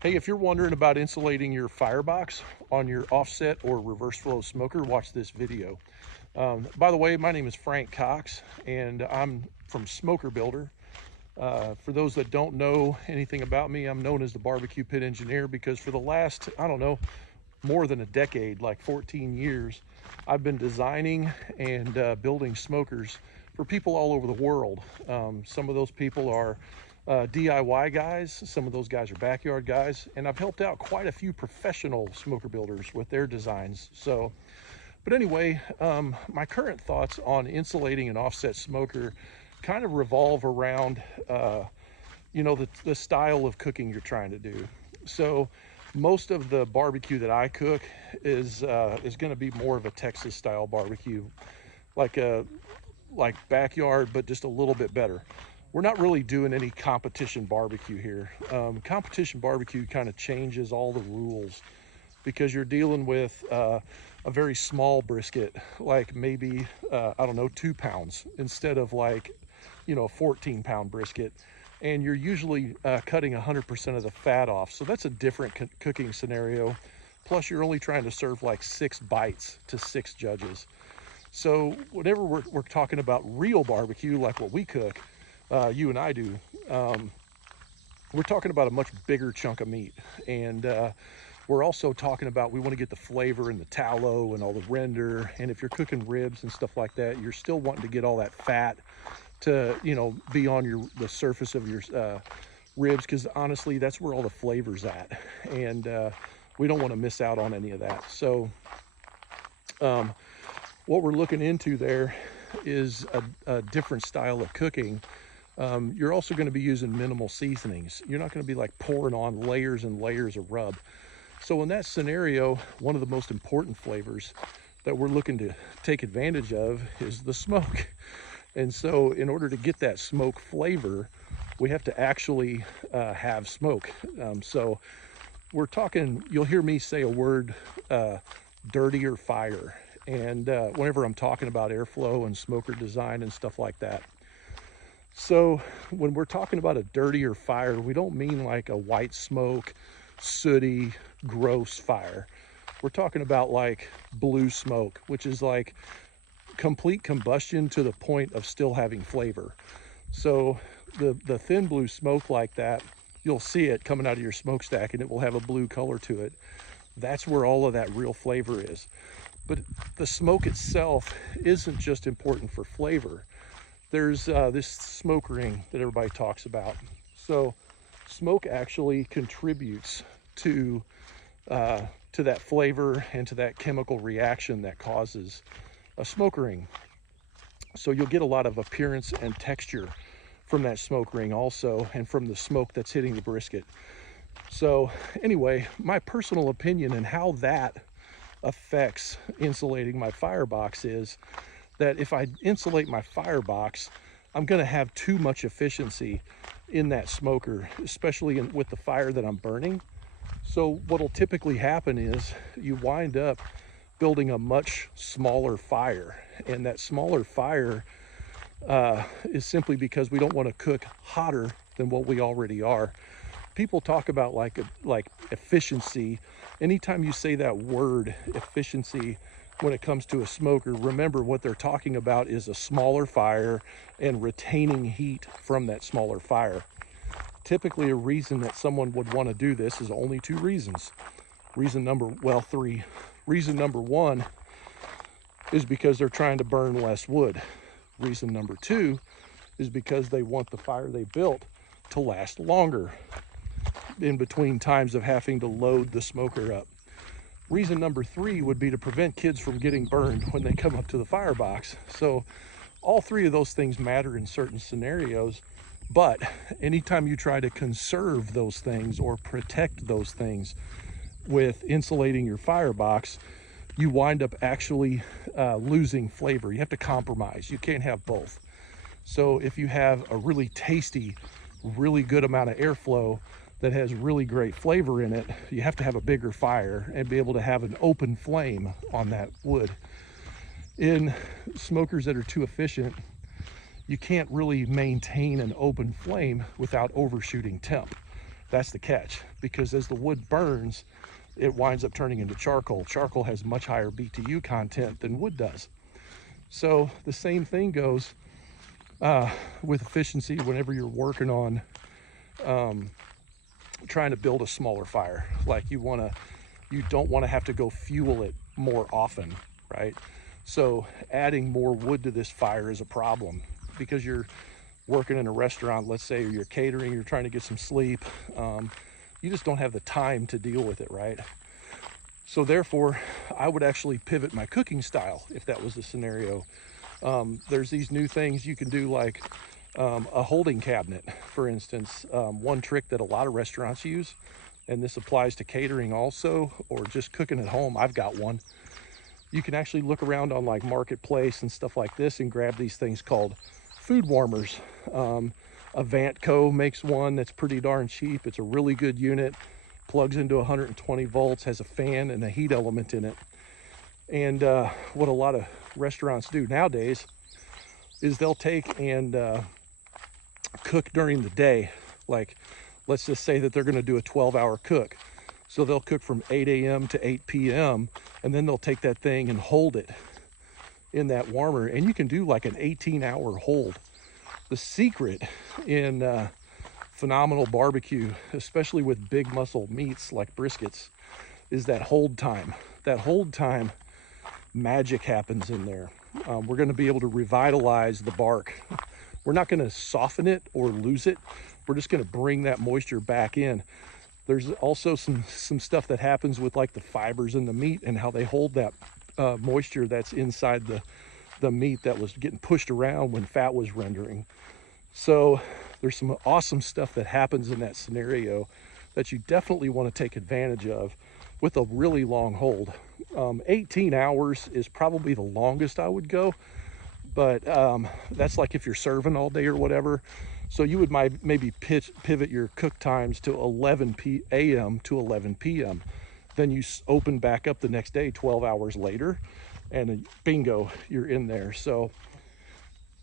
Hey, if you're wondering about insulating your firebox on your offset or reverse flow smoker, watch this video. By the way, my name is Frank Cox and I'm from SmokerBuilder. For those that don't know anything about me, I'm known as the BBQ Pit Engineer because for the last, I don't know, more than a decade, like 14 years, I've been designing and building smokers for people all over the world. Some of those people are DIY guys, some of those guys are backyard guys, and I've helped out quite a few professional smoker builders with their designs. But anyway, my current thoughts on insulating an offset smoker kind of revolve around, the style of cooking you're trying to do. So most of the barbecue that I cook is going to be more of a Texas style barbecue, like backyard, but just a little bit better. We're not really doing any competition barbecue here. Competition barbecue kind of changes all the rules because you're dealing with a very small brisket, like maybe, I don't know, 2 pounds instead of like, a 14-pound brisket. And you're usually cutting 100% of the fat off. So that's a different cooking scenario. Plus you're only trying to serve like 6 bites to 6 judges. So whenever we're talking about real barbecue, like what we cook, you and I do, we're talking about a much bigger chunk of meat. And we're also talking about, we want to get the flavor and the tallow and all the render. And if you're cooking ribs and stuff like that, you're still wanting to get all that fat to, be on the surface of your ribs, because honestly, that's where all the flavor's at. And we don't want to miss out on any of that. So what we're looking into there is a different style of cooking. You're also going to be using minimal seasonings. You're not going to be like pouring on layers and layers of rub. So in that scenario, one of the most important flavors that we're looking to take advantage of is the smoke. And so in order to get that smoke flavor, we have to actually have smoke. So we're talking, you'll hear me say a word, dirtier fire. And whenever I'm talking about airflow and smoker design and stuff like that. So when we're talking about a dirtier fire, we don't mean like a white smoke, sooty, gross fire. We're talking about like blue smoke, which is like complete combustion to the point of still having flavor. So the thin blue smoke like that, you'll see it coming out of your smokestack and it will have a blue color to it. That's where all of that real flavor is. But the smoke itself isn't just important for flavor. There's this smoke ring that everybody talks about. So smoke actually contributes to that flavor and to that chemical reaction that causes a smoke ring. So you'll get a lot of appearance and texture from that smoke ring also, and from the smoke that's hitting the brisket. So anyway, my personal opinion and how that affects insulating my firebox is that if I insulate my firebox, I'm going to have too much efficiency in that smoker, especially with the fire that I'm burning. So what'll typically happen is you wind up building a much smaller fire, and that smaller fire is simply because we don't want to cook hotter than what we already are. People talk about like efficiency. Anytime you say that word efficiency when it comes to a smoker, remember what they're talking about is a smaller fire and retaining heat from that smaller fire. Typically a reason that someone would want to do this is only 2 reasons. 3. Reason number 1 is because they're trying to burn less wood. Reason number 2 is because they want the fire they built to last longer in between times of having to load the smoker up. Reason number 3 would be to prevent kids from getting burned when they come up to the firebox. So all 3 of those things matter in certain scenarios, but anytime you try to conserve those things or protect those things with insulating your firebox, you wind up actually losing flavor. You have to compromise. You can't have both. So if you have a really tasty, really good amount of airflow that has really great flavor in it, you have to have a bigger fire and be able to have an open flame on that wood. In smokers that are too efficient, you can't really maintain an open flame without overshooting temp. That's the catch, because as the wood burns, it winds up turning into charcoal. Charcoal has much higher BTU content than wood does. So the same thing goes with efficiency whenever you're working on trying to build a smaller fire. Like you don't want to have to go fuel it more often, right? So adding more wood to this fire is a problem, because you're working in a restaurant, let's say, or you're catering, you're trying to get some sleep. You just don't have the time to deal with it, right? So therefore, I would actually pivot my cooking style if that was the scenario. There's these new things you can do, like a holding cabinet, for instance. One trick that a lot of restaurants use, and this applies to catering also, or just cooking at home. I've got one. You can actually look around on like Marketplace and stuff like this and grab these things called food warmers. Avantco makes one that's pretty darn cheap. It's a really good unit, plugs into 120 volts, has a fan and a heat element in it. And what a lot of restaurants do nowadays is they'll take and cook during the day. Like, let's just say that they're going to do a 12-hour cook. So they'll cook from 8 a.m. to 8 p.m. and then they'll take that thing and hold it in that warmer, and you can do like an 18-hour hold. The secret in phenomenal barbecue, especially with big muscle meats like briskets, is that hold time. That hold time, magic happens in there. We're going to be able to revitalize the bark. We're not going to soften it or lose it. We're just going to bring that moisture back in. There's also some stuff that happens with like the fibers in the meat and how they hold that moisture that's inside the meat that was getting pushed around when fat was rendering. So there's some awesome stuff that happens in that scenario that you definitely want to take advantage of with a really long hold. 18 hours is probably the longest I would go, but that's like if you're serving all day or whatever. So you would maybe pivot your cook times to 11 a.m. to 11 p.m. Then you open back up the next day 12 hours later, and bingo, you're in there. So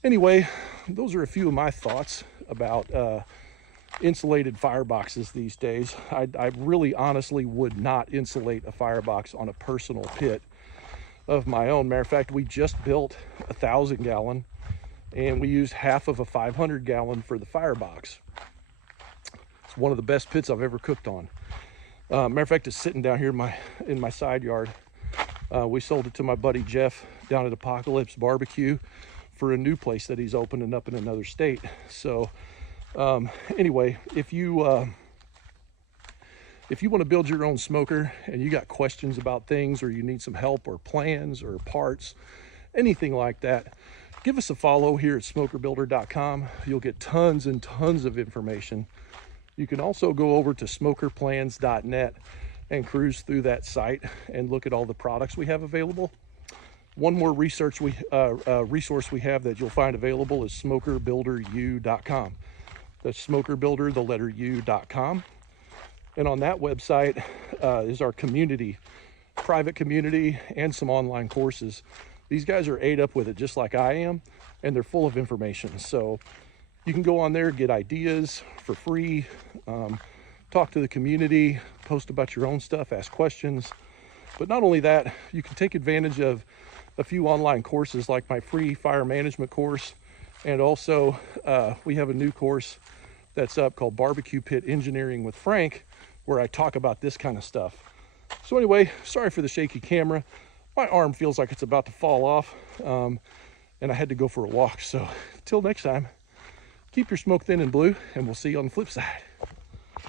anyway, those are a few of my thoughts about insulated fireboxes these days. I really honestly would not insulate a firebox on a personal pit of my own. Matter of fact, we just built a 1,000-gallon, and we used half of a 500-gallon for the firebox. It's one of the best pits I've ever cooked on. Matter of fact, it's sitting down here in my side yard. We sold it to my buddy Jeff down at Apocalypse Barbecue for a new place that he's opening up in another state. So anyway, if you want to build your own smoker and you got questions about things, or you need some help or plans or parts, anything like that, give us a follow here at SmokerBuilder.com. You'll get tons and tons of information. You can also go over to smokerplans.net and cruise through that site and look at all the products we have available. One more resource we have that you'll find available is SmokerBuilderU.com. That's SmokerBuilder, the letter U.com. And on that website is our community, private community, and some online courses. These guys are ate up with it just like I am, and they're full of information. So you can go on there, get ideas for free, talk to the community, post about your own stuff, ask questions. But not only that, you can take advantage of a few online courses like my free fire management course. And also we have a new course that's up called BBQ Pit Engineering with Frank, where I talk about this kind of stuff. So anyway, sorry for the shaky camera. My arm feels like it's about to fall off, and I had to go for a walk. So till next time, keep your smoke thin and blue, and we'll see you on the flip side.